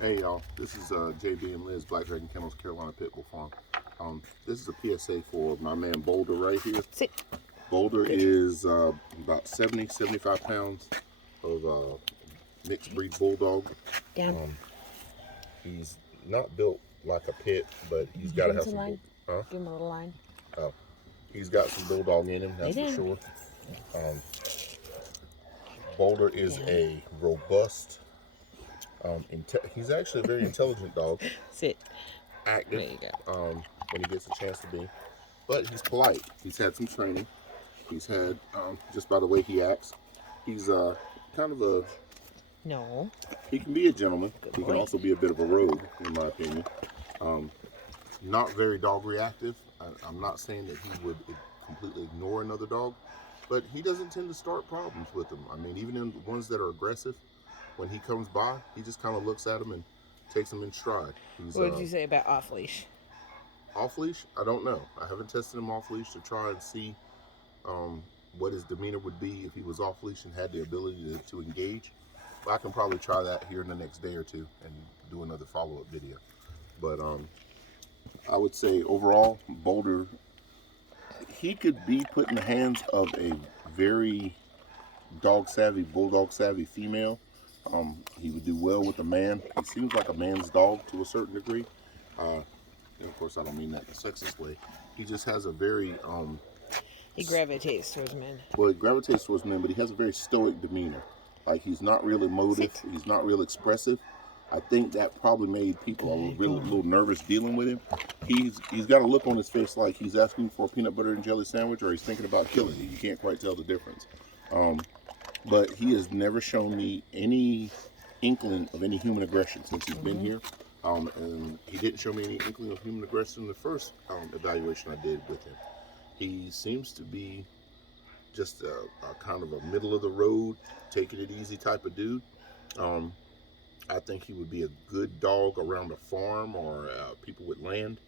Hey y'all, this is JB and Liz, Black Dragon Kennels, Carolina Pit Bull Farm. This is a PSA for my man Boulder right here. Sit. Boulder Good. is about 75 pounds of mixed breed bulldog. Down. He's not built like a pit, but he's got to have some line. Huh? Give him a little line. Oh, he's got some bulldog in him, that's for sure. Boulder is a robust. He's actually a very intelligent dog. Sit. Active. There you go. When he gets a chance to be, but he's polite. He's had some training. He's had just by the way he acts. He's kind of a. No. He can be a gentleman. Good He boy. can also be a bit of a rogue, in my opinion. Not very dog reactive. I'm not saying that he would completely ignore another dog, but he doesn't tend to start problems with them. I mean, even in the ones that are aggressive, when he comes by, he just kind of looks at them and takes them in stride. What did you say about off leash? Off leash? I don't know. I haven't tested him off leash to try and see what his demeanor would be if he was off leash and had the ability to engage. But I can probably try that here in the next day or two and do another follow-up video. But I would say overall, Boulder, he could be put in the hands of a very dog savvy, bulldog savvy female. He would do well with a man. He seems like a man's dog to a certain degree. And of course, I don't mean that in a sexist way. He just has a very He gravitates towards men. well, he gravitates towards men, but he has a very stoic demeanor. Like, he's not real emotive. He's not real expressive. I think that probably made people a little nervous dealing with him. He's got a look on his face like he's asking for a peanut butter and jelly sandwich, or he's thinking about killing you. You can't quite tell the difference. But he has never shown me any inkling of any human aggression since he's been here. And he didn't show me any inkling of human aggression in the first evaluation I did with him. He seems to be just a kind of a middle of the road, taking it easy type of dude. I think he would be a good dog around a farm or people with land.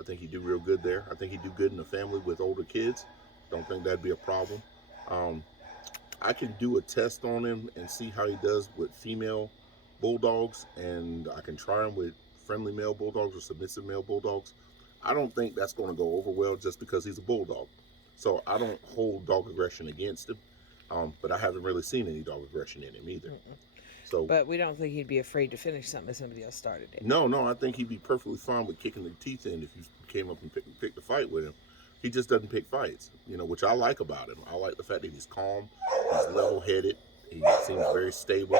I think he'd do real good there. I think he'd do good in a family with older kids. Don't think that'd be a problem. I can do a test on him and see how he does with female bulldogs, and I can try him with friendly male bulldogs or submissive male bulldogs. I don't think that's going to go over well just because he's a bulldog. So I don't hold dog aggression against him, but I haven't really seen any dog aggression in him either. So, but we don't think he'd be afraid to finish something if somebody else started it. No, I think he'd be perfectly fine with kicking the teeth in if you came up and picked a fight with him. He just doesn't pick fights, which I like about him. I like the fact that he's calm, he's level-headed, he seems very stable.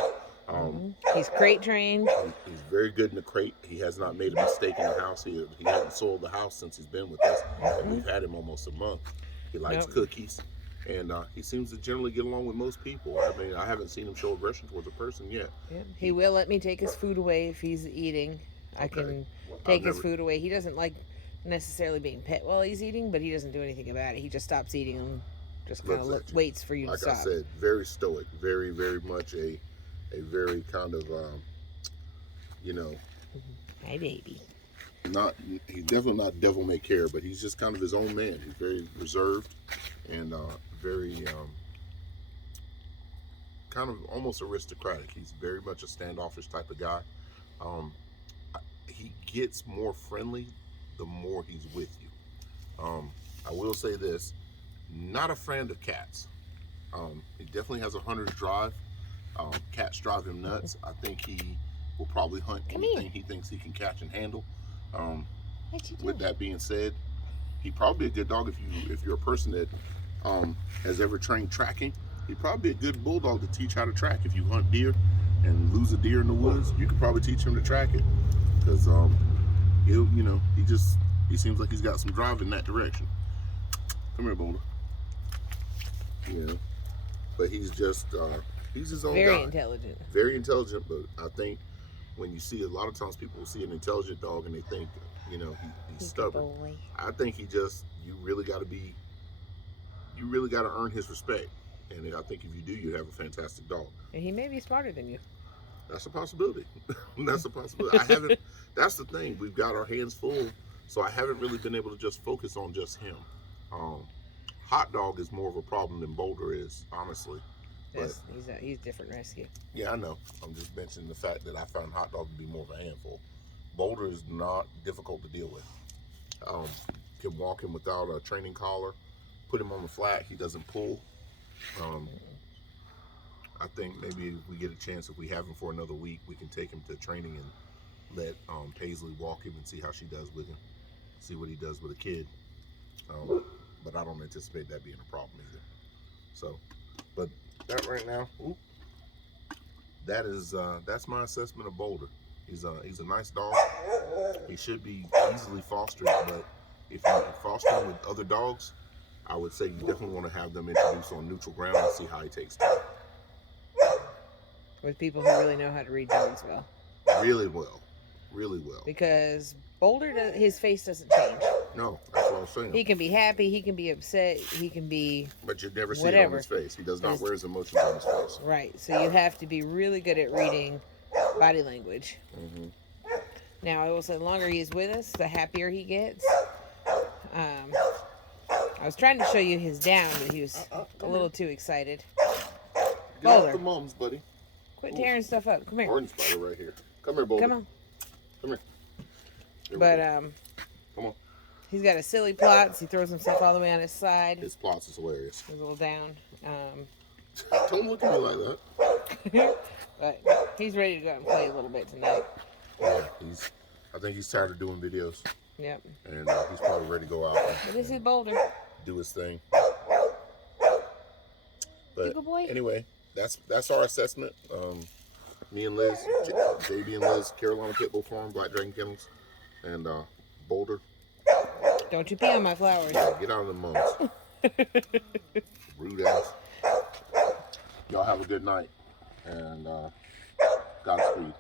He's crate trained. He's very good in the crate. He has not made a mistake in the house. He hasn't soiled the house since he's been with us. And we've had him almost a month. He likes cookies. And he seems to generally get along with most people. I mean, I haven't seen him show aggression towards a person yet. Yeah. He will let me take his food away if he's eating. I can take his food away. He doesn't like necessarily being pet while he's eating, but he doesn't do anything about it. He just stops eating and just kind of waits for you to stop. Like I said, very stoic, very, very much a very kind of, Hi, baby. He's definitely not devil may care, but he's just kind of his own man. He's very reserved and very kind of almost aristocratic. He's very much a standoffish type of guy. He gets more friendly the more he's with you. I will say this, not a friend of cats. He definitely has a hunter's drive. Cats drive him nuts. I think he will probably hunt anything he thinks he can catch and handle. With that being said, he'd probably be a good dog if you're a person that has ever trained tracking. He'd probably be a good bulldog to teach how to track. If you hunt deer and lose a deer in the woods, you could probably teach him to track it, because he seems like he's got some drive in that direction. Come here, Boulder. But he's just he's his own guy. Very intelligent. Very intelligent, but I think when you see, a lot of times people see an intelligent dog and they think, he's stubborn. I think you really got to earn his respect. And I think if you do, you have a fantastic dog. And he may be smarter than you. That's a possibility. That's a possibility. That's the thing. We've got our hands full, so I haven't really been able to just focus on just him. Hot Dog is more of a problem than Boulder is, honestly. He's different rescue. Yeah, I know. I'm just mentioning the fact that I found Hot Dog to be more of a handful. Boulder is not difficult to deal with. Can walk him without a training collar. Put him on the flat. He doesn't pull. I think maybe if we get a chance, if we have him for another week, we can take him to training and let Paisley walk him and see how she does with him. See what he does with a kid. But I don't anticipate that being a problem either. So, but that right now, that's my assessment of Boulder. He's a nice dog. He should be easily fostered, but if you foster him with other dogs, I would say you definitely want to have them introduced on neutral ground and see how he takes to it. With people who really know how to read dogs well. Really well. Because Boulder, his face doesn't change. No, that's what I'm saying. He can be happy, he can be upset, he can be But you'd never see whatever. it on his face. He does not wear his emotions on his face. Right, so you have to be really good at reading body language. Mm-hmm. Now, I will say the longer he's with us, the happier he gets. I was trying to show you his down, but he was a little too excited. Get Boulder. off the mums, buddy. Quit tearing stuff up. Come here. Orange spider right here. Come here, Boulder. Come on. Come here. But come on. he's got a silly plots. He throws himself all the way on his side. His plots is hilarious. He's a little down. Don't look at me like that. But he's ready to go out and play a little bit tonight. Yeah, I think he's tired of doing videos. Yep. And he's probably ready to go out But this is Boulder. do his thing. But Good boy. anyway, that's our assessment. Me and Liz, JB and Liz, Carolina Pit Bull Farm, Black Dragon Kennels, and Boulder. Don't you pee on my flowers. Yeah, get out of the mums. Rude ass. Y'all have a good night. And Godspeed.